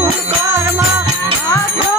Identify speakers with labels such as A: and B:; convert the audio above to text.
A: ઉપકારમાં હાથ